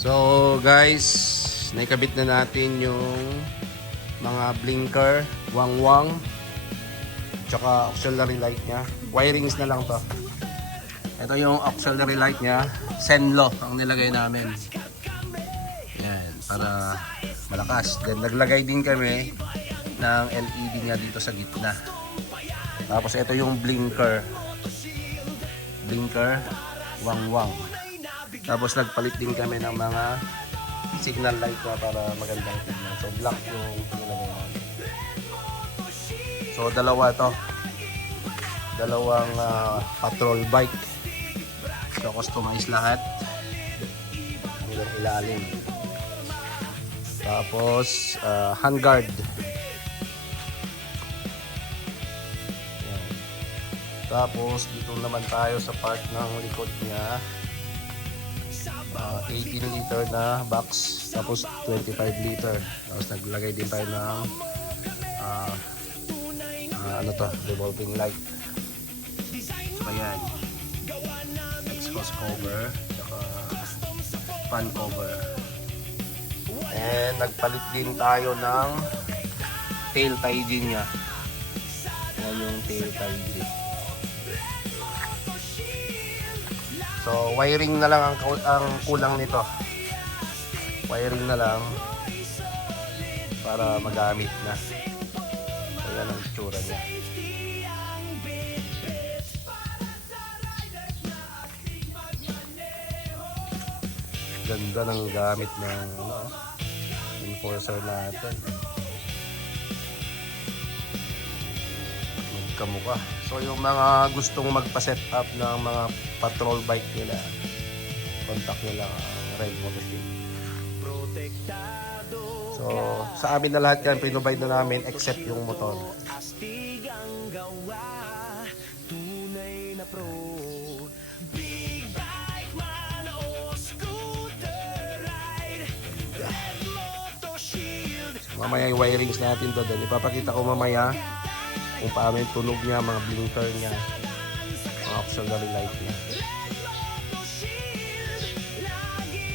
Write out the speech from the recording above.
So guys, naikabit na natin yung mga blinker, wang-wang, tsaka auxiliary light nya. Wirings na lang to. Ito yung auxiliary light nya, Senlo ang nilagay namin. Yan, para malakas. Then naglagay din kami ng LED nya dito sa gitna. Tapos ito yung blinker, wang-wang. Tapos nagpalit din kami ng mga signal light na para magandang tignan. So black yung nilagay namin. So dalawa to. Dalawang patrol bike. So customize lahat. Hanggang ilalim. Tapos handguard. Yan. Tapos dito naman tayo sa part ng likod niya. 18 liter na box, tapos 25 liter. Tapos naglagay din tayo ng ano to, revolving light. So ayan, exhaust cover, saka fan cover. And nagpalit din tayo ng tail tie din niya. Yan yung tail tie din. So wiring na lang ang kulang nito. Wiring na lang para magamit na. So yan ang itsura niya. Ganda ng gamit ng enforcer natin. Magkamukha. So yung mga gustong magpa-set up ng mga patrol bike nila, contact nila ang Red Motorcade. So sa amin na lahat yan, pinrovide na namin except yung motor. Mamaya yung wirings natin to, then ipapakita ko mamaya kung paano yung tunog niya, mga blinker niya, mga auxiliary light niya.